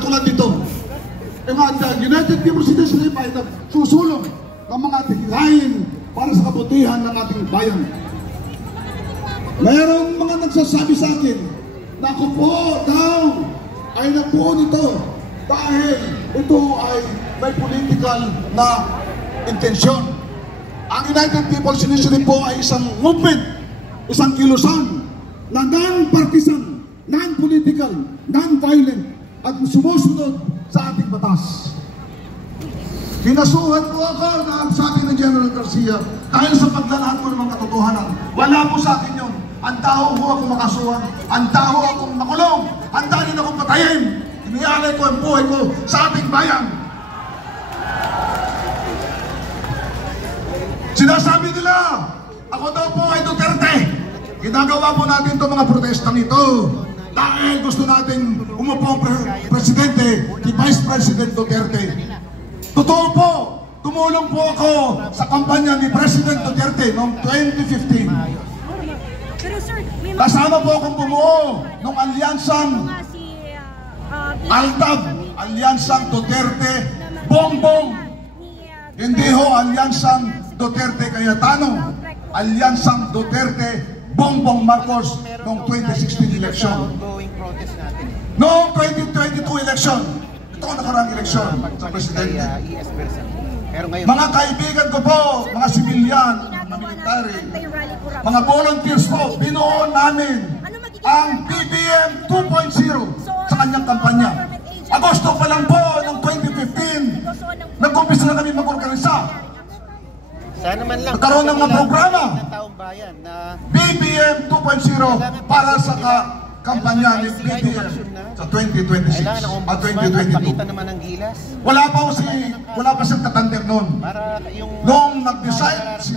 katulad nito. Ang United People's Initiative ay nagsusulong ng mga tigayin para sa kabutihan ng ating bayan. Mayroong mga nagsasabi sa akin na ako po daw ay nabuo nito dahil ito ay may political na intensyon. Ang United People's Initiative po ay isang movement, isang kilusan na non-partisan, non-political, non-violent at sumusunod sa ating batas. Pinasuhan po ako na sabi ng General Garcia dahil sa paglalaan ko ng mga katotohanan. Wala po sa akin yun. Handa ko akong makasuhan, handa ko akong makulong, handa rin akong patayin. Inialay ko ang buhay ko sa ating bayan. Sinasabi nila, ako daw po ay Duterte. Ginagawa po natin itong mga protestang ito dahil gusto nating umupo ang presidente, si Vice President Duterte. Totoo po, tumulong po ako sa kampanya ni President Duterte noong 2015. Kasama po akong bumuo ng alyansang ALTAB, Alyansang Duterte Bongbong. Hindi ho alyansang Duterte Cayetano, alyansang Duterte Bongbong Marcos noong 2016 election. Noong 2022 election, ito ang nakaraang election sa presidente. Mga kaibigan ko po, mga sibilyan, mga military, mga volunteers po, binuo namin ang BBM 2.0 sa kanyang kampanya. Agosto pa lang po ng 2015, nag-umpisa na kami mag-organisa. Sana man lang nagkaroon ng mga programa BBM 2.0 para sa kampanya ni BBM sa 2026 at 2022. Wala pa siyang katandem noon. Noong nag-decide si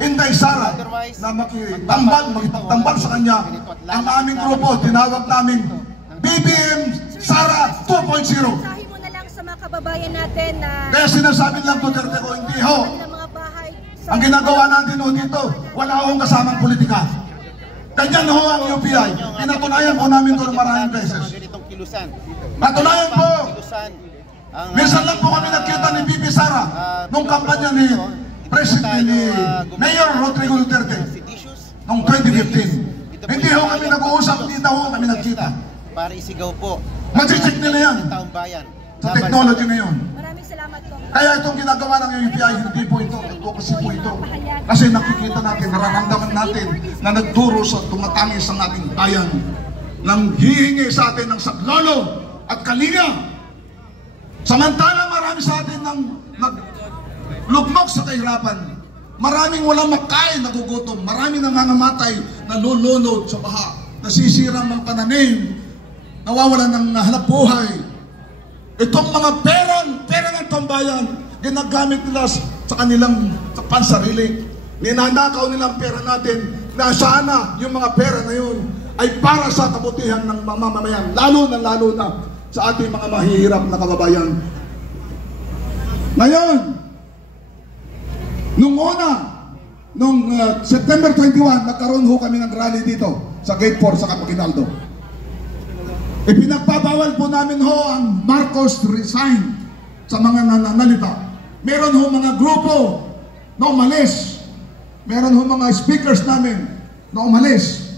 Inday Sara na makitambal sa kanya, ang aming grupo, tinawag namin BBM Sara 2.0. Kababayan natin na kaya sinasabi lang Duterte ko, hindi ho. Ang ginagawa natin ho dito, wala akong kasamang politika. Ganyan ho ang UPI. Pinatunayan po namin ito ng maraming beses. Patunayan po. Minsan lang po kami nakita ni Bibi Sara nung kampanya ni President ni Mayor Rodrigo Duterte noong 2015. Hindi ho kami nag-uusap, hindi ho kami nagkita. Para isigaw po. Machicheck nila yan sa technology na yun. Maraming salamat po. Kaya itong ginagawa ng UPI, hindi po ito, advocacy po ito. Kasi nakikita natin, nararamdaman natin na nagturo sa tumatangis ang ating bayan, nang hihingi sa atin ng saklolo at kalinga. Samantala marami sa atin nang naglugmok sa kahirapan. Maraming walang makain, nagugutom. Maraming nangangamatay, nalulunod sa baha, nasisira ang mga pananim, nawawalan ng hanap buhay. Itong mga pera ng tambayan, ginagamit nila sa kanilang pansarili. Ninanakaw nila ang pera natin na sana yung mga pera na yun ay para sa kabutihan ng mamamayan, lalo na sa ating mga mahihirap na kababayan. Ngayon, nung September 21, nagkaroon ho kami ng rally dito sa Gate 4 sa Capaginaldo. Ipinagpapawal po namin ho ang Marcos resign sa mga nananalita. Meron ho mga grupo na umalis. Meron ho mga speakers namin na umalis.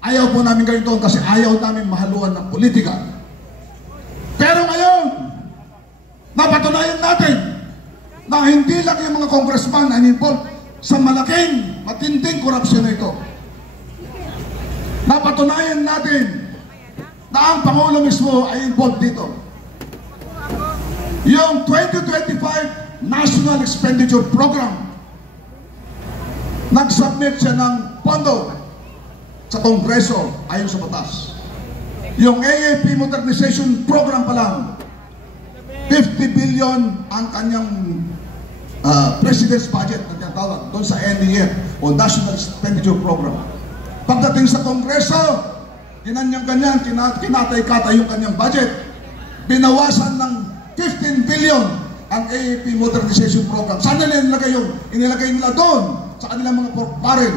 Ayaw po namin ganito kasi ayaw namin mahaluan ng politika. Pero ngayon, napatunayan natin na hindi lang yung mga congressman ay involved sa malaking, matinding korupsyon na ito. Napatunayan natin na ang Pangulo mismo ay involved dito. Yung 2025 National Expenditure Program, nag-submit siya ng pondo sa Kongreso ayon sa batas. Yung AAP Modernization Program pa lang, 50 billion ang kanyang President's Budget na tinatawag doon sa NEF o National Expenditure Program. Pagdating sa Kongreso, ganyan, kinatay-katay yung kanyang budget. Binawasan ng 15 billion ang AAP Modernization Program. Saan nila inilagay yun? Inilagay nila doon sa kanilang mga pork barrel.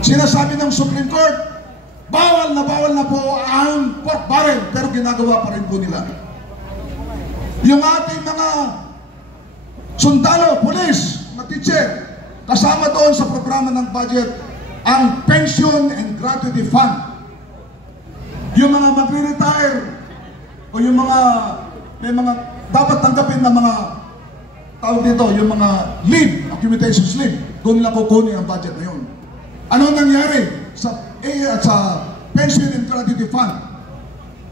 Sinasabi ng Supreme Court, bawal na po ang pork barrel. Pero ginagawa pa rin po nila. Yung ating mga sundalo, pulis, mga teacher, kasama doon sa programa ng budget, ang pension and gratuity fund. Yung mga mag-retire, o yung mga, may mga dapat tanggapin na mga, tawag dito, yung mga leave, accumulation leave, doon nila kukunin ang budget na yun. Ano nangyari sa pension and gratuity fund?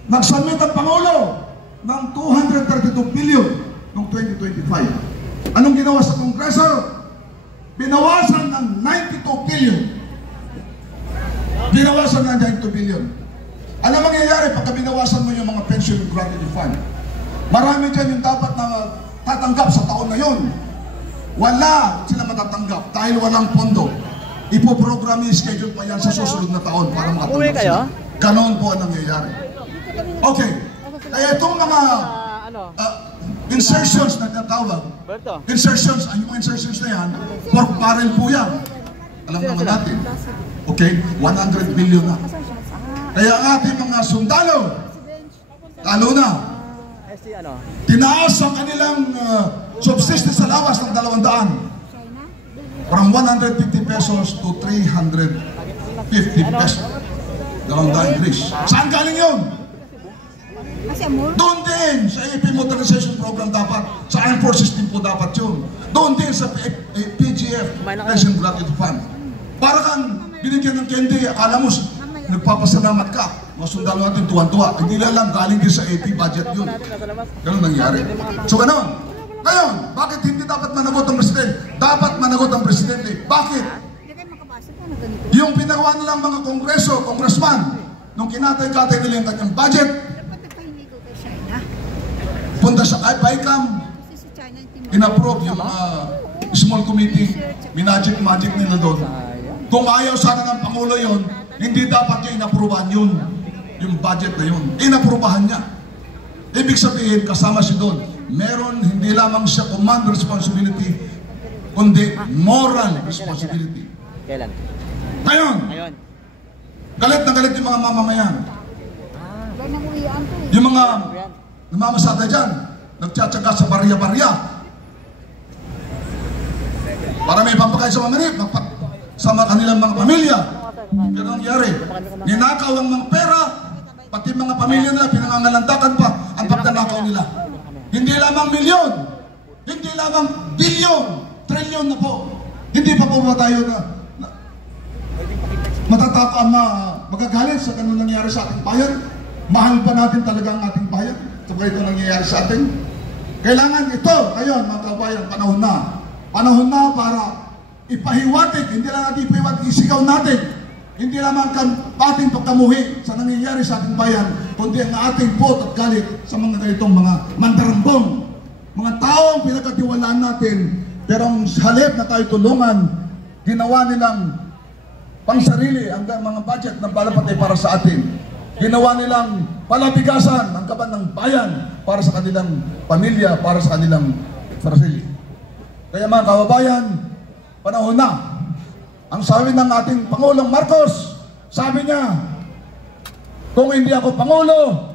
Nagsubmit ang Pangulo ng 232 billion noong 2025. Anong ginawa sa Kongreso? Binawasan ng 92 billion. Binawasan ng 92 billion. Ano mangyayari pagka binawasan mo yung mga pension and gratuity fund? Marami dyan yung dapat na tatanggap sa taon na yun. Wala sila matatanggap dahil walang pondo. Ipoprogram yung schedule pa yan sa susunod na taon para makatanggap sila. Ganon po ang nangyayari. Okay. Kaya itong mga insertions na tinatawag, insertions, ang mga insertions na yan, pork barrel po yan. Alam naman natin. Okay? 100 billion na. Kaya ang ating mga sundalo, lalo na, tinaas ang kanilang subsistence allowance ng 200. From 150 pesos to 350 pesos. 200 increase. Saan galing yun? Doon din sa AP Modernization Program dapat. Sa Armed Forces din po dapat yun. Doon din sa PGF, Pension Gratuity Fund. Para kang binigyan ng candy, akala mo nagpapasalamat ka. Mga sundalo natin tuwan-tuwa. Hindi lang galing din sa AP budget yun. Ganun nangyari. So ganun. Ngayon, bakit hindi dapat managot ang Presidente? Dapat managot ang Presidente. Bakit? Yung pinagawa nilang mga kongreso, congressman, nung kinatay-katay nila yung kanyang budget, punta sa PICAM, in-approve yung mga small committee, magic nila doon. Kung ayaw sana ng Pangulo yun, hindi dapat niya in-approvehan yun, yung budget na yun. In-approvehan niya. Ibig sabihin, kasama si doon. Meron hindi lamang siya command responsibility, kundi moral responsibility. Kailan? Ngayon, galit na galit yung mga mamamayan. Yung mga namamasada dyan, nagtsatsaga sa barya-barya. Para may pampakain sa mamanip, sa kanilang mga pamilya. Yan ang nangyari. Ninakaw ang mga pera, pati mga pamilya nila, pinangangalandakan pa ang pagnanakaw nila. Hindi lamang milyon, hindi lamang bilyon, trilyon na po. Hindi pa po ba tayo na matatapang na magagalit sa ganun nangyayari sa ating bayan? Mahal ba natin talaga ang ating bayan? Ito ba ito nangyayari sa atin? Kailangan ito, ngayon mga kabayan, panahon na. Panahon na para ipahiwatig, hindi lang natin ipahiwatig, isigaw natin. Hindi lamang ating pagkamuhi sa nangyayari sa ating bayan, kundi ang ating pot at galit sa mga ganitong mga mandarambong. Mga taong pinagkatiwalaan natin, pero ang halip na tayo tulungan, ginawa nilang pangsarili ang mga budget ng balapatay para sa atin. Ginawa nilang palabigasan ang kaban ng bayan para sa kanilang pamilya, para sa kanilang sarili. Kaya mga kababayan, panahon na. Ang sabi ng ating Pangulong Marcos, sabi niya, kung hindi ako Pangulo,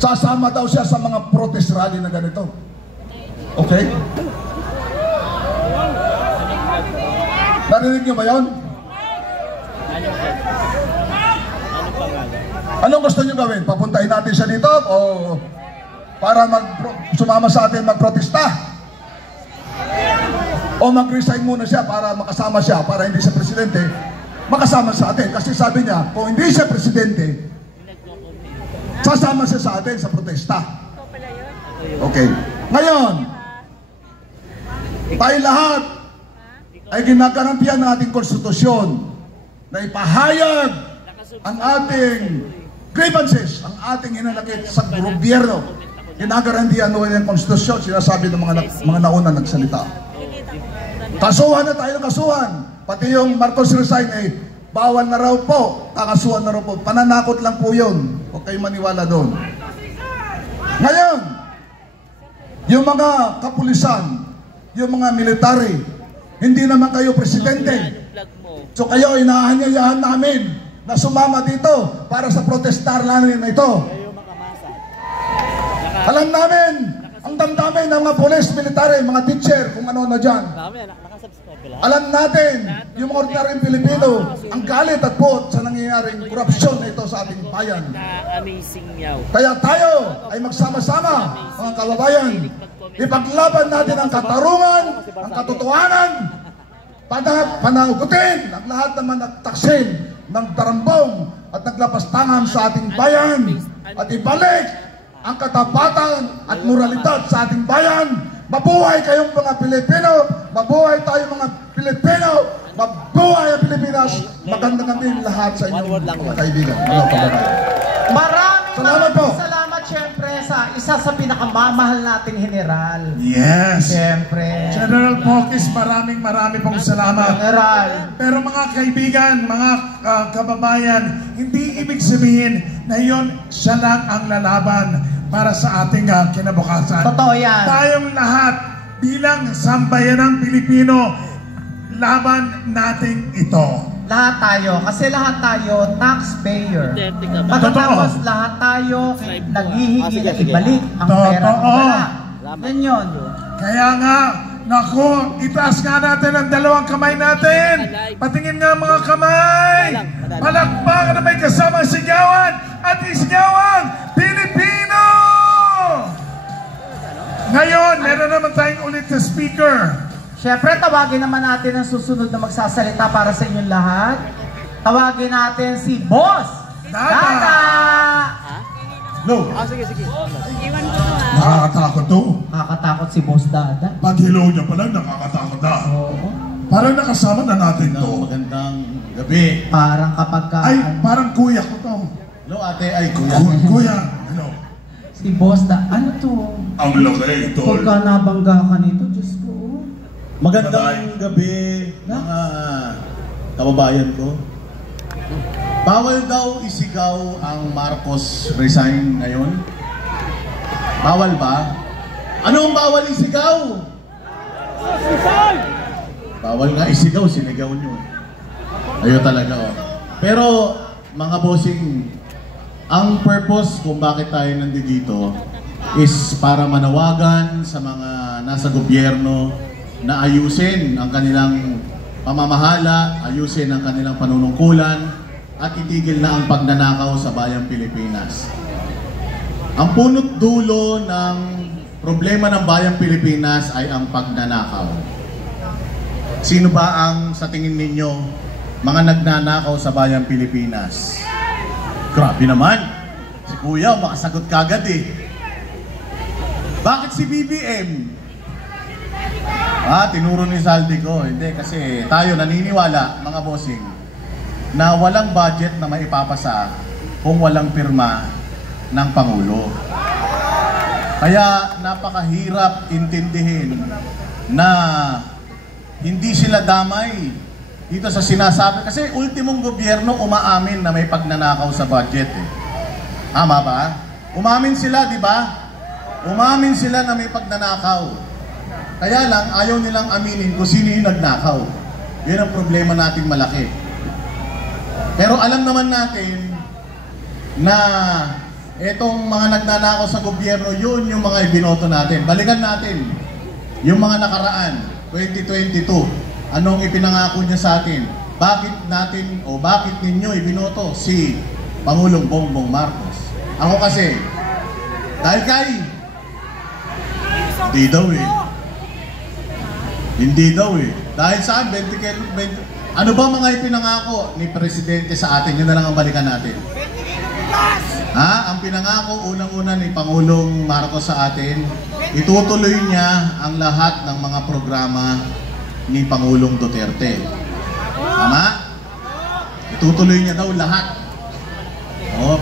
sasama daw siya sa mga protest rally na ganito. Okay? Narinig niyo ba yun? Anong gusto niyo gawin? Papuntahin natin siya dito o para sumama sa atin magprotesta? O mag-resign muna siya para makasama siya, para hindi siya presidente, makasama sa atin. Kasi sabi niya, kung hindi siya presidente, sasama siya sa atin sa protesta. Okay. Ngayon, tayo lahat ay ginagarantiyan ng ating konstitusyon na ipahayag ang ating grievances, ang ating inalakit sa gobyerno. Ginagarantiyan ng konstitusyon, sinasabi ng mga nauna nagsalita. Kasuhan na tayo ng kasuhan. Pati yung Marcos resign ay bawal na raw po. Kakasuhan na raw po. Pananakot lang po yun. Huwag kayong maniwala doon. Ngayon, yung mga kapulisan, yung mga military, hindi naman kayo presidente. So kayo, inahanyayahan namin na sumama dito para sa protestar namin na ito. Alam namin ang damdamin ng mga police, military, mga teacher, kung ano na dyan. Alam natin, yung mga ordinaryong Pilipino, ang galit at pot sa nangyayaring korupsyon na ito sa ating bayan. Kaya tayo ay magsama-sama, mga kababayan, ipaglaban natin ang katarungan, ang katotohanan, panagutin ang lahat naman nagtaksin ng darambong at naglapastangan sa ating bayan at ibalik ang katapatan at moralidad sa ating bayan. Mabuhay kayong mga Pilipino, mabuhay tayo mga Pilipino, mabuhay ang Pilipinas. Magandang gabi lahat sa inyong mga kaibigan, mga kababayan. Maraming salamat syempre sa isa sa pinakamamahal nating general. Yes. Syempre. General Pokis, maraming pong salamat. General. Pero mga kaibigan, mga kababayan, hindi ibig sabihin na yon siya lang ang lalaban para sa ating kinabukasan. Totoo yan. Tayong lahat bilang sambayanang Pilipino, laban natin ito. Lahat tayo. Kasi lahat tayo taxpayer. Pagkatapos lahat tayo naghihingi na ibalik ang pera ng wala. Yan yun. Kaya nga, naku, itaas nga natin ang dalawang kamay natin. Patingin nga mga kamay. Palakpakan na may kasamang sigawan at isigawan Pilipino! Ngayon, meron naman tayong ulit na speaker. Siyempre, tawagin naman natin ang susunod na magsasalita para sa inyong lahat. Tawagin natin si Boss Dada! No. Sige. Nakakatakot to. Nakakatakot si Boss Dada. Pag hello niya pa lang, nakakatakot na. Oo. Parang nakasama na natin to. Magandang gabi. Parang kapag ka... Ay, parang kuya ko to. Hello ate, ay kuya. Kuya, ano? Si Boss Dada, ano to? Ang laki, tol. Pagka nabangga ka nito, Diyos ko. Magandang gabi mga kababayan ko. Bawal daw isigaw ang Marcos resign ngayon. Bawal ba? Ano ang bawal isigaw? Bawal nga isigaw, sinigaw nyo. Ayun talaga oh. Pero mga bossing, ang purpose kung bakit tayo nandito is para manawagan sa mga nasa gobyerno na ayusin ang kanilang pamamahala, ayusin ang kanilang panunungkulan, at itigil na ang pagnanakaw sa bayang Pilipinas. Ang punot dulo ng problema ng bayang Pilipinas ay ang pagnanakaw. Sino ba ang sa tingin ninyo mga nagnanakaw sa bayang Pilipinas? Grabe naman! Si Kuya, makasagot kagad eh. Bakit si BBM? Tinuro ni Saldi ko. Hindi, kasi tayo naniniwala, mga bossing, na walang budget na maipapasa kung walang pirma ng Pangulo. Kaya napakahirap intindihin na hindi sila damay dito sa sinasabi. Kasi ultimong gobyerno umaamin na may pagnanakaw sa budget. Tama ba? Umamin sila, di ba? Umamin sila na may pagnanakaw. Kaya lang, ayaw nilang aminin kung sino yung nagnakaw. Yun ang problema nating malaki. Pero alam naman natin na etong mga nagnanakaw sa gobyerno, yun yung mga ibinoto natin. Balikan natin yung mga nakaraan, 2022. Anong ipinangako niya sa atin? Bakit natin o bakit ninyo ibinoto si Pangulong Bongbong Marcos? Ako kasi, dahil kay hindi daw eh. Hindi daw eh. Dahil saan? 20. Ano ba mga ipinangako ni Presidente sa atin? Yun na lang ang balikan natin. Ang pinangako unang-una ni Pangulong Marcos sa atin, itutuloy niya ang lahat ng mga programa ni Pangulong Duterte. Tama? Itutuloy niya daw lahat.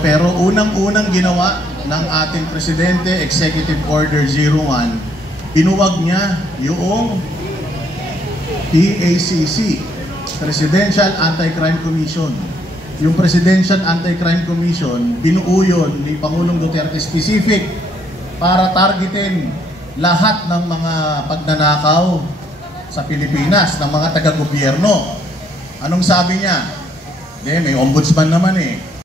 Pero unang-unang ginawa ng ating Presidente, Executive Order 01, pinuwag niya yung PACC, Presidential Anti-Crime Commission. Yung Presidential Anti-Crime Commission, binuo yun ni Pangulong Duterte specific para targetin lahat ng mga pagnanakaw sa Pilipinas, ng mga taga-gobyerno. Anong sabi niya? May ombudsman naman eh.